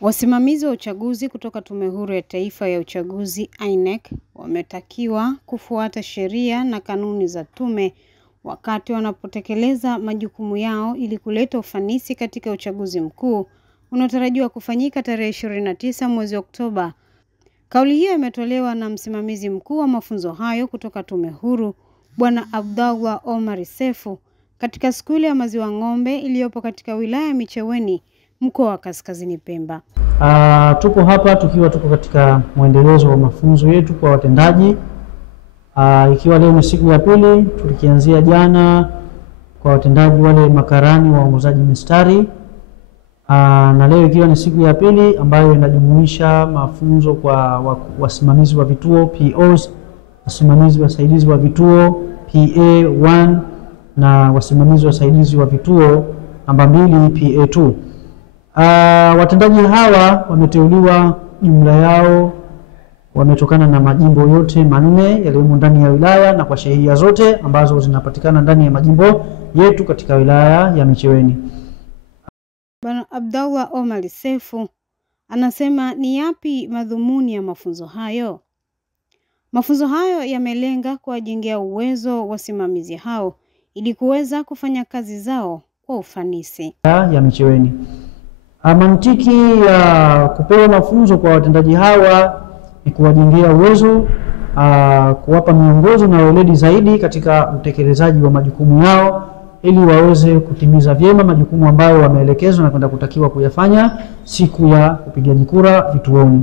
Wasimamizi wa uchaguzi kutoka Tume Huru ya Taifa ya Uchaguzi INEC wametakiwa kufuata sheria na kanuni za tume wakati wanapotekeleza majukumu yao ili kuleta ufanisi katika uchaguzi mkuu unaotarajiwa kufanyika tarehe 29 mwezi Oktoba. Kauli hiyo imetolewa na msimamizi mkuu wa mafunzo hayo kutoka Tume Huru, Bwana Abdallah Omar Sefu, katika skuli ya Maziwa Ng'ombe iliyopo katika wilaya ya Micheweni, mkoa wa Kaskazini Pemba. Tupo hapa tuko katika mwendelezo wa mafunzo yetu kwa watendaji. Ikiwa leo ni siku ya pili, tulikianzia jana kwa watendaji wale makarani waongozaji mistari. Na leo ikiwa ni siku ya pili ambayo inajumuisha mafunzo kwa wasimamizi wa vituo POs, wasimamizi wasaidizi wa vituo PA1 na wasimamizi wasaidizi wa vituo namba 2 PA2. Watendaji hawa wameteuliwa, jumla yao wametokana na majimbo yote 4 yaliyomo ndani ya wilaya na kwa shehia zote ambazo zinapatikana ndani ya majimbo yetu katika wilaya ya Micheweni. Bwana Abdallah Omar Sefu anasema ni yapi madhumuni ya mafunzo hayo. Mafunzo hayo yamelenga kuwajengea uwezo wasimamizi hao ili kuweza kufanya kazi zao kwa ufanisi. Ya Micheweni. Mantiki ya kupewa mafunzo kwa watendaji hawa ni kuwajengea uwezo, kuwapa miongozo na weledi zaidi katika utekelezaji wa majukumu yao ili waweze kutimiza vyema majukumu ambayo wameelekezwa na kwenda kutakiwa kuyafanya siku ya upigaji kura vituoni.